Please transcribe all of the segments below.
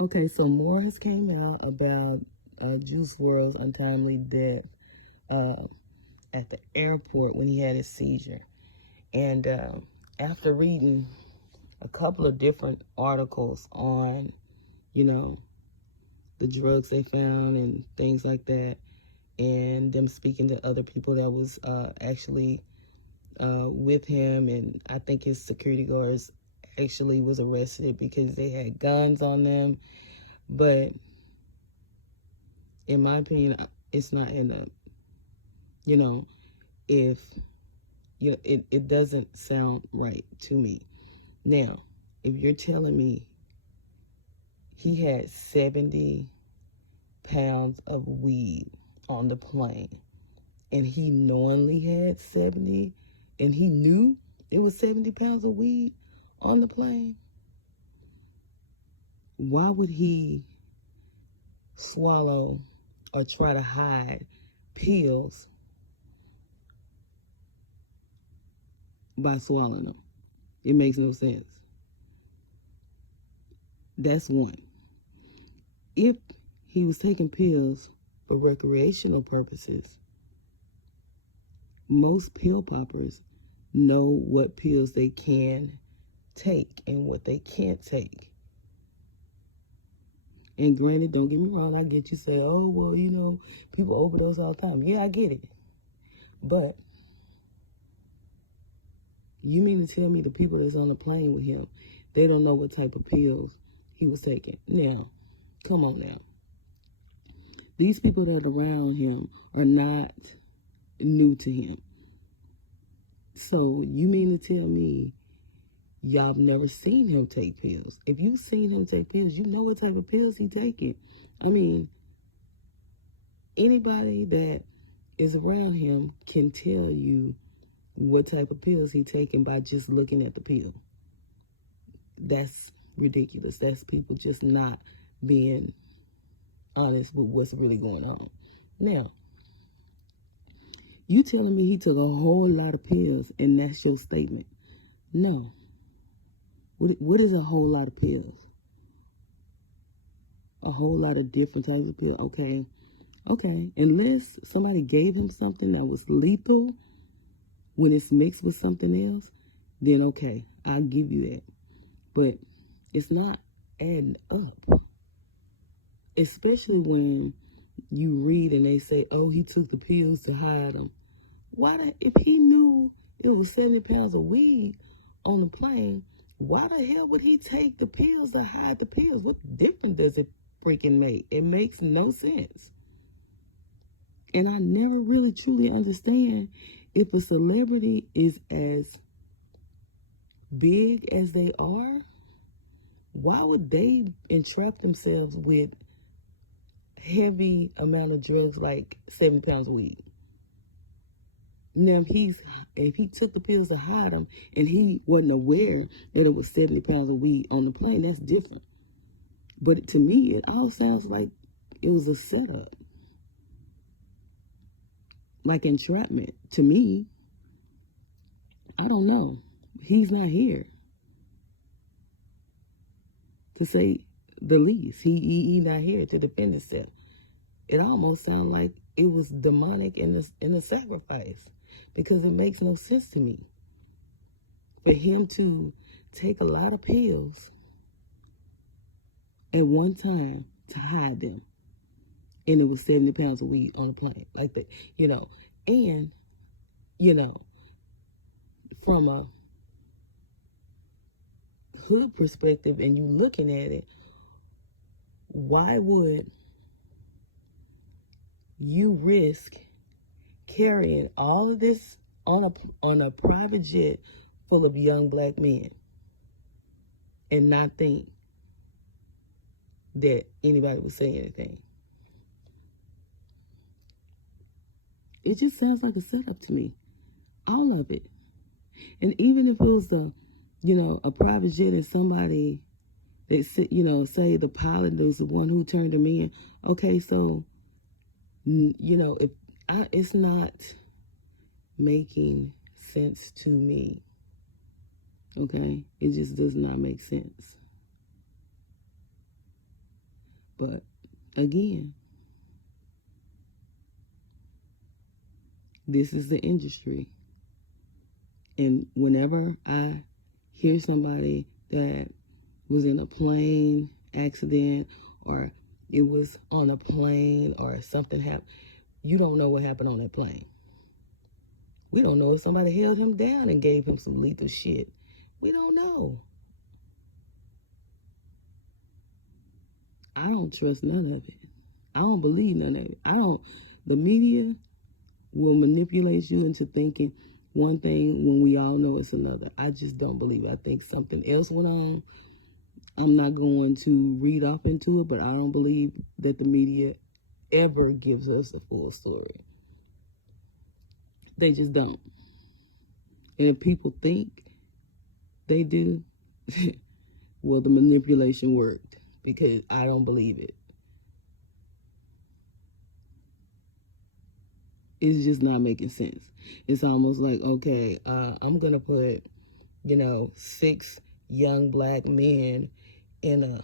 Okay, so more has came out about Juice WRLD's untimely death at the airport when he had his seizure. And after reading a couple of different articles on, you know, the drugs they found and things like that, and them speaking to other people that was actually with him, and I think his security guards actually was arrested because they had guns on them. But in my opinion, it's not in the, you know, if, you know, it doesn't sound right to me. Now, if you're telling me he had 70 pounds of weed on the plane and he knowingly had 70 and he knew it was 70 pounds of weed on the plane, why would he swallow or try to hide pills by swallowing them? It makes no sense. That's one. If he was taking pills for recreational purposes, most pill poppers know what pills they can take and what they can't take. And granted, don't get me wrong, I get you say, oh, well, you know, people overdose all the time. Yeah, I get it. But you mean to tell me the people that's on the plane with him, they don't know what type of pills he was taking? Now, come on now. These people that are around him are not new to him. So you mean to tell me y'all have never seen him take pills? If you've seen him take pills, you know what type of pills he taking. I mean, anybody that is around him can tell you what type of pills he taking by just looking at the pill. That's ridiculous. That's people just not being honest with what's really going on. Now, you telling me he took a whole lot of pills and that's your statement? No. What is a whole lot of pills? A whole lot of different types of pills. Okay. Unless somebody gave him something that was lethal when it's mixed with something else, then okay, I'll give you that. But it's not adding up. Especially when you read and they say, oh, he took the pills to hide them. If he knew it was 70 pounds of weed on the plane, why the hell would he take the pills to hide the pills? What difference does it freaking make? It makes no sense. And I never really truly understand if a celebrity is as big as they are, why would they entrap themselves with heavy amount of drugs like 7 pounds of weed? Now, if he took the pills to hide them and he wasn't aware that it was 70 pounds of weed on the plane, that's different. But to me, it all sounds like it was a setup. Like entrapment. To me, I don't know. He's not here, to say the least. He not here to defend himself. It almost sounds like it was demonic in the sacrifice, because it makes no sense to me for him to take a lot of pills at one time to hide them, and it was 70 pounds of weed on the plane like that, and from a hood perspective, and you looking at it, why would you risk carrying all of this on a private jet full of young black men and not think that anybody would say anything? It just sounds like a setup to me, all of it. And even if it was a private jet and somebody that say the pilot is the one who turned him in, okay, so it's not making sense to me. Okay, it just does not make sense. But again, this is the industry. And whenever I hear somebody that was in a plane accident, or it was on a plane, or something happened, you don't know what happened on that plane. We don't know if somebody held him down and gave him some lethal shit. We don't know. I don't trust none of it. I don't believe none of it. The media will manipulate you into thinking one thing when we all know it's another. I just don't believe it. I think something else went on. I'm not going to read off into it, but I don't believe that the media ever gives us a full story. They just don't. And if people think they do, well, the manipulation worked, because I don't believe it. It's just not making sense. It's almost like, okay, I'm going to put, 6 young black men in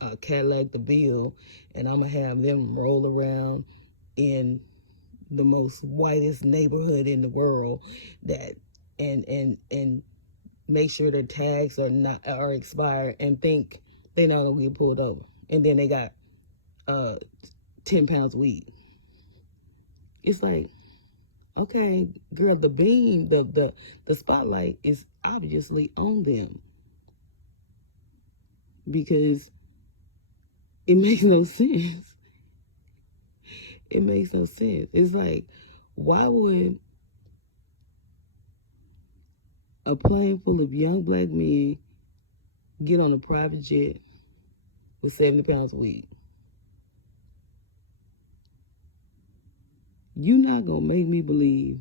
a Cadillac DeVille, and I'm going to have them roll around in the most whitest neighborhood in the world, that and make sure their tags are expired, and think they're not gonna get pulled over, and then they got 10 pounds of weed. It's like, okay, girl, the beam, the spotlight is obviously on them, because it makes no sense. It makes no sense. It's like, why would a plane full of young black men get on a private jet with 70 pounds of weed? You're not going to make me believe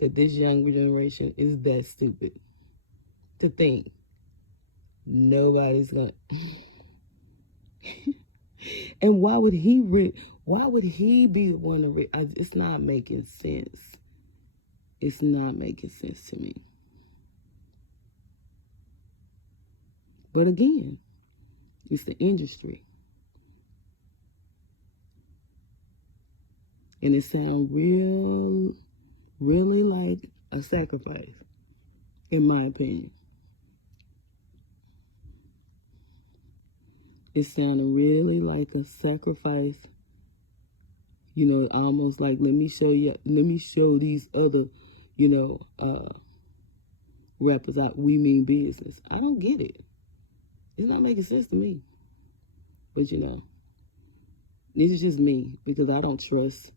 that this younger generation is that stupid to think nobody's going to... And why would he be the one to... It's not making sense. It's not making sense to me. But again, it's the industry. And it sounds really like a sacrifice, in my opinion. It sounded really like a sacrifice. Almost like, let me show these other, rappers out we mean business. I don't get it. It's not making sense to me. But this is just me, because I don't trust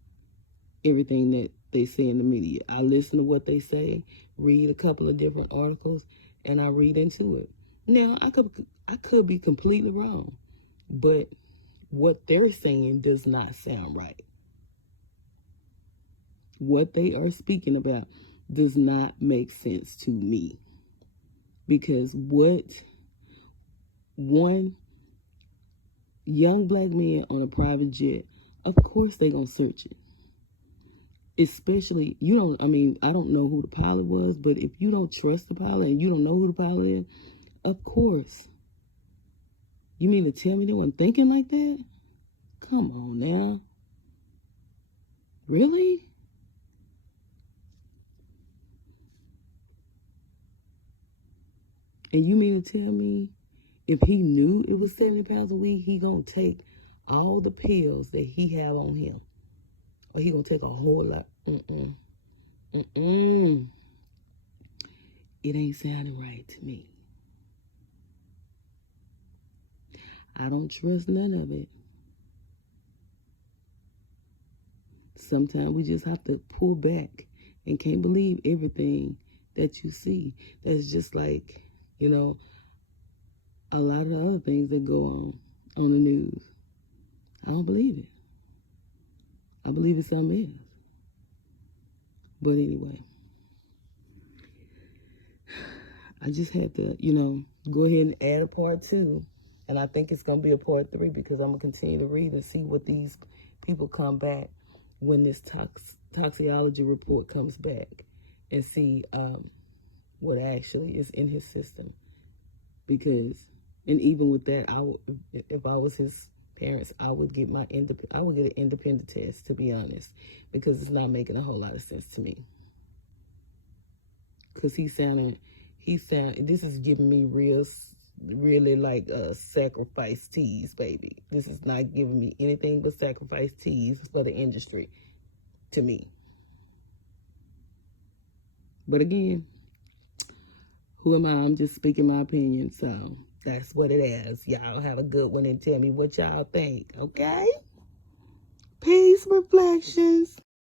everything that they say in the media. I listen to what they say, read a couple of different articles, and I read into it. Now, I could be completely wrong, but what they're saying does not sound right. What they are speaking about does not make sense to me. Because one young black man on a private jet, of course they're going to search it. Especially, I don't know who the pilot was, but if you don't trust the pilot and you don't know who the pilot is, of course. You mean to tell me they weren't thinking like that? Come on now. Really? And you mean to tell me if he knew it was 70 pounds a week, he gonna take all the pills that he have on him? Or he gonna take a whole lot? It ain't sounding right to me. I don't trust none of it. Sometimes we just have to pull back and can't believe everything that you see. That's just like, a lot of the other things that go on the news. I don't believe it. I believe it's something else. But anyway, I just had to, go ahead and add a part 2. And I think it's going to be a part 3, because I'm going to continue to read and see what these people come back when this toxicology report comes back, and see what actually is in his system. Because And even with that, if I was his parents, I would get an independent test, to be honest, because it's not making a whole lot of sense to me. Because this is giving me really like sacrifice tease, baby. This is not giving me anything but sacrifice tease for the industry, to me. But again, who am I? I'm just speaking my opinion, so that's what it is. Y'all have a good one and tell me what y'all think, okay? Peace, reflections.